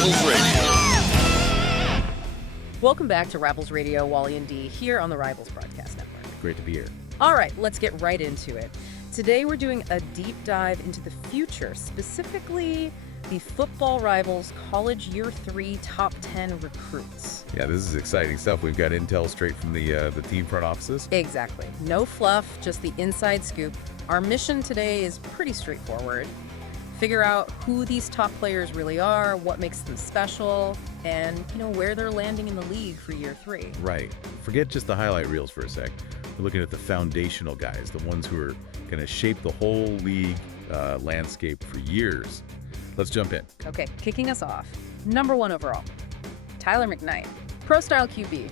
Rivals Radio. Welcome back to Rivals Radio, Wally and Dee, here on the Rivals Broadcast Network. Great to be here. All right, let's get right into it. Today we're doing a deep dive into the future, specifically the Football Rivals College Year 3 Top 10 recruits. Yeah, this is exciting stuff. We've got intel straight from the team front offices. Exactly. No fluff, just the inside scoop. Our mission today is pretty straightforward. Figure out who these top players really are, what makes them special, and, where they're landing in the league for Year 3. Right. Forget just the highlight reels for a sec. We're looking at the foundational guys, the ones who are going to shape the whole league landscape for years. Let's jump in. Okay, kicking us off. Number 1 overall, Tyler McKnight. Pro-style QB.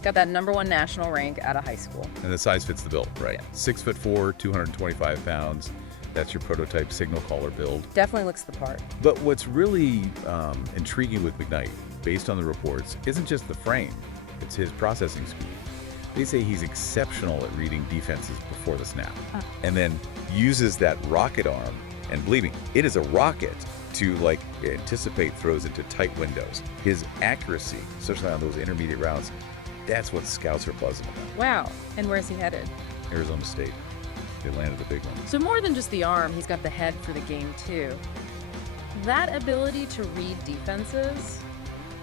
Got that number 1 national rank out of high school. And the size fits the bill, right? Yeah. 6'4", 225 pounds. That's your prototype signal caller build. Definitely looks the part. But what's really intriguing with McKnight, based on the reports, isn't just the frame. It's his processing speed. They say he's exceptional at reading defenses before the snap. And then uses that rocket arm, and believe me, it is a rocket, to anticipate throws into tight windows. His accuracy, especially on those intermediate routes, that's what scouts are buzzing about. Wow. And where's he headed? Arizona State. They landed a big one. So more than just the arm, he's got the head for the game too. That ability to read defenses,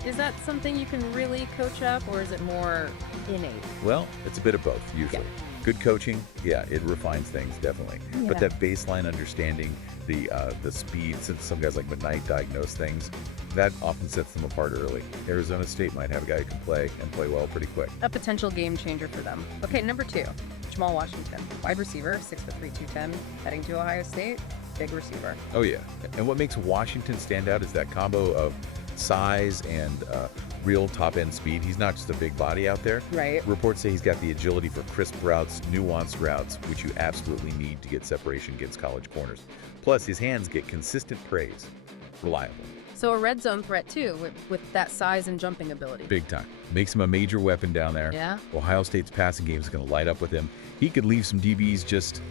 is that something you can really coach up, or is it more innate? Well, it's a bit of both, usually. Yeah. Good coaching, yeah, it refines things, definitely. Yeah. But that baseline understanding, the speed, since some guys like McKnight diagnose things, that often sets them apart early. Arizona State might have a guy who can play and play well pretty quick. A potential game changer for them. Okay, number 2, Jamal Washington. Wide receiver, 6'3", 210, heading to Ohio State. Big receiver. Oh, yeah. And what makes Washington stand out is that combo of size and real top-end speed. He's not just a big body out there. Right. Reports say he's got the agility for crisp routes, nuanced routes, which you absolutely need to get separation against college corners. Plus, his hands get consistent praise. Reliable. So a red zone threat too, with that size and jumping ability. Big time. Makes him a major weapon down there. Yeah. Ohio State's passing game is going to light up with him. He could leave some DBs just,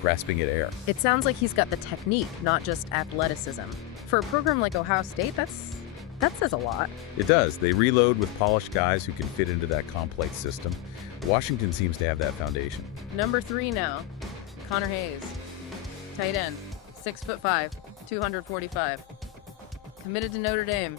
grasping at air. It sounds like he's got the technique, not just athleticism. For a program like Ohio State, that says a lot. It does. They reload with polished guys who can fit into that complex system. Washington seems to have that foundation. Number 3 now, Connor Hayes. Tight end, 6'5", 245. Committed to Notre Dame.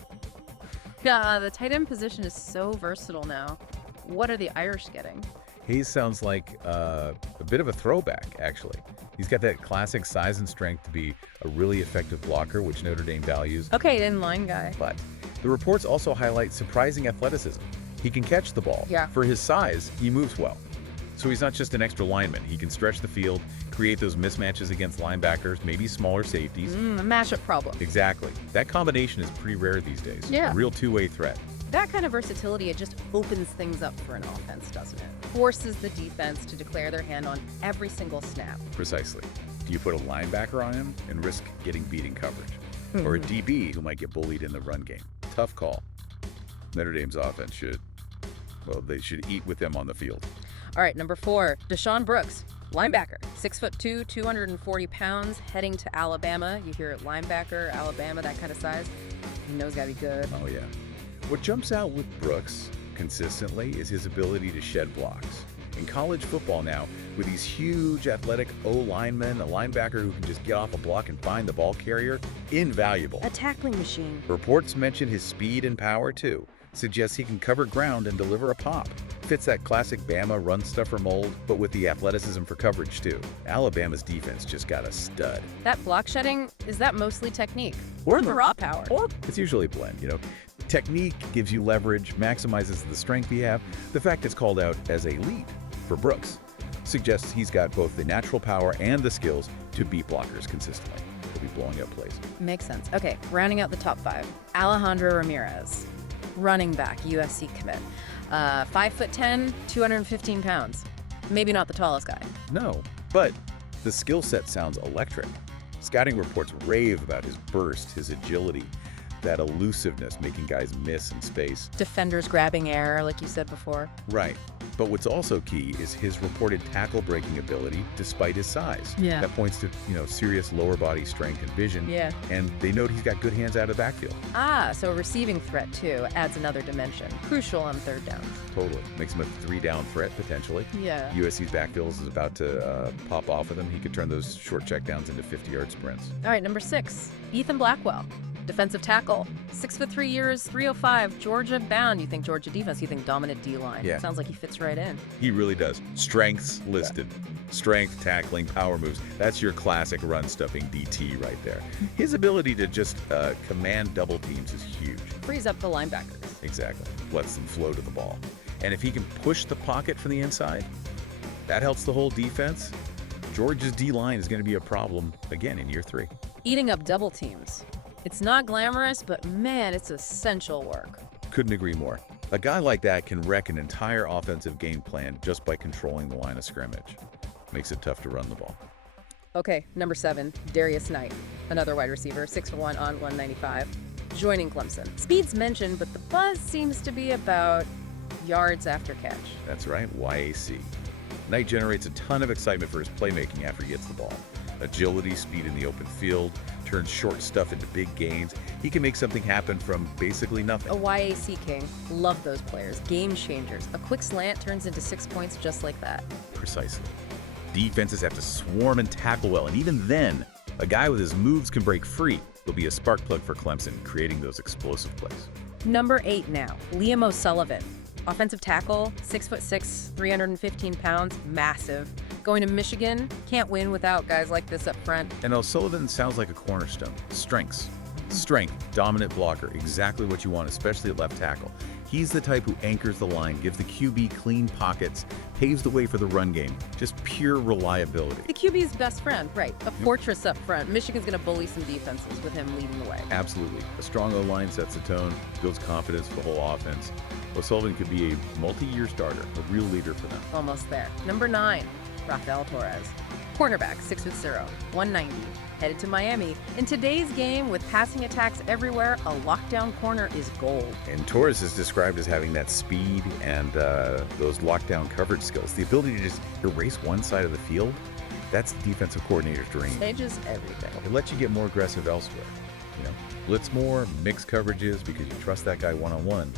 Yeah, the tight end position is so versatile now. What are the Irish getting? Hayes sounds like a bit of a throwback, actually. He's got that classic size and strength to be a really effective blocker, which Notre Dame values. Okay, in-line guy. But the reports also highlight surprising athleticism. He can catch the ball. Yeah. For his size, he moves well. So he's not just an extra lineman. He can stretch the field, create those mismatches against linebackers, maybe smaller safeties. A matchup problem. Exactly. That combination is pretty rare these days. Yeah. A real two-way threat. That kind of versatility, it just opens things up for an offense, doesn't it? Forces the defense to declare their hand on every single snap. Precisely. Do you put a linebacker on him and risk getting beat in coverage? Or a DB who might get bullied in the run game? Tough call. Notre Dame's offense they should eat with them on the field. All right, number 4, Deshaun Brooks, linebacker, 6'2", 240 pounds, heading to Alabama. You hear it, linebacker, Alabama, that kind of size. You know he's got to be good. Oh, yeah. What jumps out with Brooks consistently is his ability to shed blocks. In college football now, with these huge athletic O-linemen, a linebacker who can just get off a block and find the ball carrier, invaluable. A tackling machine. Reports mention his speed and power, too. Suggests he can cover ground and deliver a pop. Fits that classic Bama run-stuffer mold, but with the athleticism for coverage, too. Alabama's defense just got a stud. That block shedding, is that mostly technique? Or the raw power? It's usually a blend, Technique gives you leverage, maximizes the strength you have. The fact it's called out as a lead for Brooks suggests he's got both the natural power and the skills to beat blockers consistently. He'll be blowing up plays. Makes sense. Okay, rounding out the top 5. Alejandro Ramirez, running back, USC commit. 5'10", 215 pounds. Maybe not the tallest guy. No, but the skill set sounds electric. Scouting reports rave about his burst, his agility, that elusiveness, making guys miss in space. Defenders grabbing air, like you said before. Right. But what's also key is his reported tackle breaking ability despite his size. Yeah. That points to, serious lower body strength and vision. Yeah. And they note he's got good hands out of the backfield. So a receiving threat, too, adds another dimension. Crucial on third downs. Totally. Makes him a 3-down threat, potentially. Yeah. USC's backfield is about to pop off with him. He could turn those short checkdowns into 50-yard sprints. All right, number 6, Ethan Blackwell. Defensive tackle, 6'3" years, 305, Georgia bound. You think Georgia defense, you think dominant D-line. Yeah. Sounds like he fits right in. He really does. Strengths listed. Strength, tackling, power moves. That's your classic run-stuffing DT right there. His ability to just command double teams is huge. Frees up the linebackers. Exactly. Lets them flow to the ball. And if he can push the pocket from the inside, that helps the whole defense. Georgia's D-line is going to be a problem again in year 3. Eating up double teams. It's not glamorous, but man, it's essential work. Couldn't agree more. A guy like that can wreck an entire offensive game plan just by controlling the line of scrimmage. Makes it tough to run the ball. Okay, number 7, Darius Knight, another wide receiver, 6'1" on 195, joining Clemson. Speed's mentioned, but the buzz seems to be about yards after catch. That's right, YAC. Knight generates a ton of excitement for his playmaking after he gets the ball. Agility, speed in the open field, turns short stuff into big gains. He can make something happen from basically nothing. A YAC king. Love those players. Game changers. A quick slant turns into 6 points just like that. Precisely. Defenses have to swarm and tackle well, and even then, a guy with his moves can break free. Will be a spark plug for Clemson, creating those explosive plays. Number 8 now, Liam O'Sullivan. Offensive tackle, 6'6", 315 pounds, massive. Going to Michigan, can't win without guys like this up front. And O'Sullivan sounds like a cornerstone. Strengths. Strength, dominant blocker, exactly what you want, especially at left tackle. He's the type who anchors the line, gives the QB clean pockets, paves the way for the run game. Just pure reliability. The QB's best friend, right. A fortress up front. Michigan's going to bully some defenses with him leading the way. Absolutely. A strong O-line sets the tone, builds confidence for the whole offense. O'Sullivan could be a multi-year starter, a real leader for them. Almost there. Number 9, Rafael Torres. Cornerback, 6'0", 190. Headed to Miami. In today's game, with passing attacks everywhere, a lockdown corner is gold. And Torres is described as having that speed and those lockdown coverage skills. The ability to just erase one side of the field, that's the defensive coordinator's dream. Changes everything. It lets you get more aggressive elsewhere. Blitz more, mix coverages because you trust that guy one-on-one.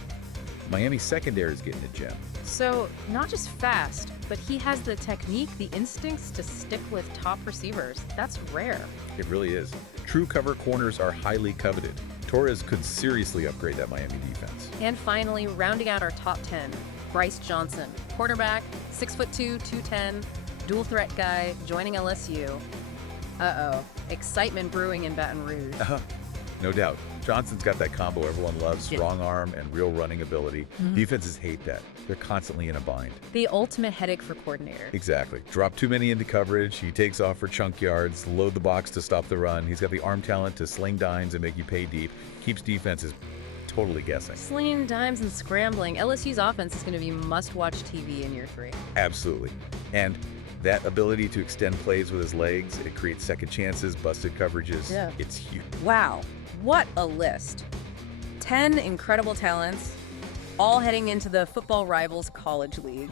Miami's secondary is getting a gem. So, not just fast, but he has the technique, the instincts to stick with top receivers. That's rare. It really is. True cover corners are highly coveted. Torres could seriously upgrade that Miami defense. And finally, rounding out our top 10, Bryce Johnson. Quarterback, 6'2", 210, dual threat guy, joining LSU. Uh-oh, excitement brewing in Baton Rouge. No doubt. Johnson's got that combo everyone loves, strong arm and real running ability. Defenses hate that. They're constantly in a bind. The ultimate headache for coordinators. Exactly. Drop too many into coverage. He takes off for chunk yards, load the box to stop the run. He's got the arm talent to sling dimes and make you pay deep. Keeps defenses totally guessing. Slinging dimes and scrambling. LSU's offense is going to be must-watch TV in year 3. Absolutely. And that ability to extend plays with his legs, it creates second chances, busted coverages. Yeah. It's huge. Wow, what a list. 10 incredible talents, all heading into the Football Rivals College League.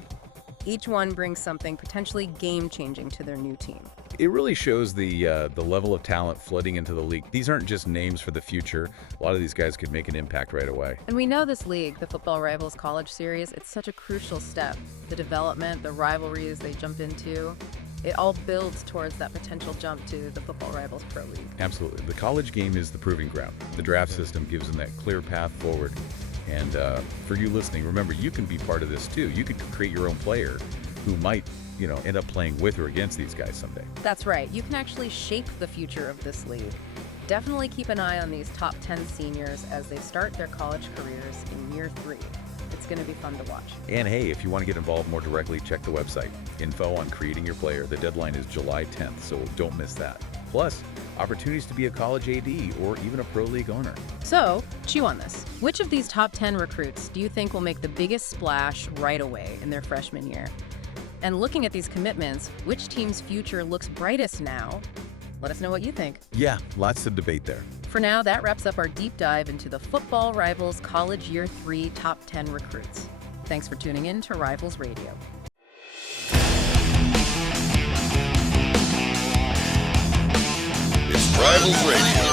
Each one brings something potentially game-changing to their new team. It really shows the level of talent flooding into the league. These aren't just names for the future. A lot of these guys could make an impact right away. And we know this league, the Football Rivals College Series, it's such a crucial step. The development, the rivalries they jump into, it all builds towards that potential jump to the Football Rivals Pro League. Absolutely. The college game is the proving ground. The draft system gives them that clear path forward. And for you listening, remember, you can be part of this too. You could create your own player who might end up playing with or against these guys someday. That's right. You can actually shape the future of this league. Definitely keep an eye on these top 10 seniors as they start their college careers in year 3. It's going to be fun to watch. And hey, if you want to get involved more directly, check the website. Info on creating your player. The deadline is July 10th, so don't miss that. Plus, opportunities to be a college AD or even a pro league owner. So, chew on this. Which of these top 10 recruits do you think will make the biggest splash right away in their freshman year? And looking at these commitments, which team's future looks brightest now? Let us know what you think. Yeah, lots to debate there. For now, that wraps up our deep dive into the Football Rivals College Year 3 Top 10 recruits. Thanks for tuning in to Rivals Radio. It's Rivals Radio.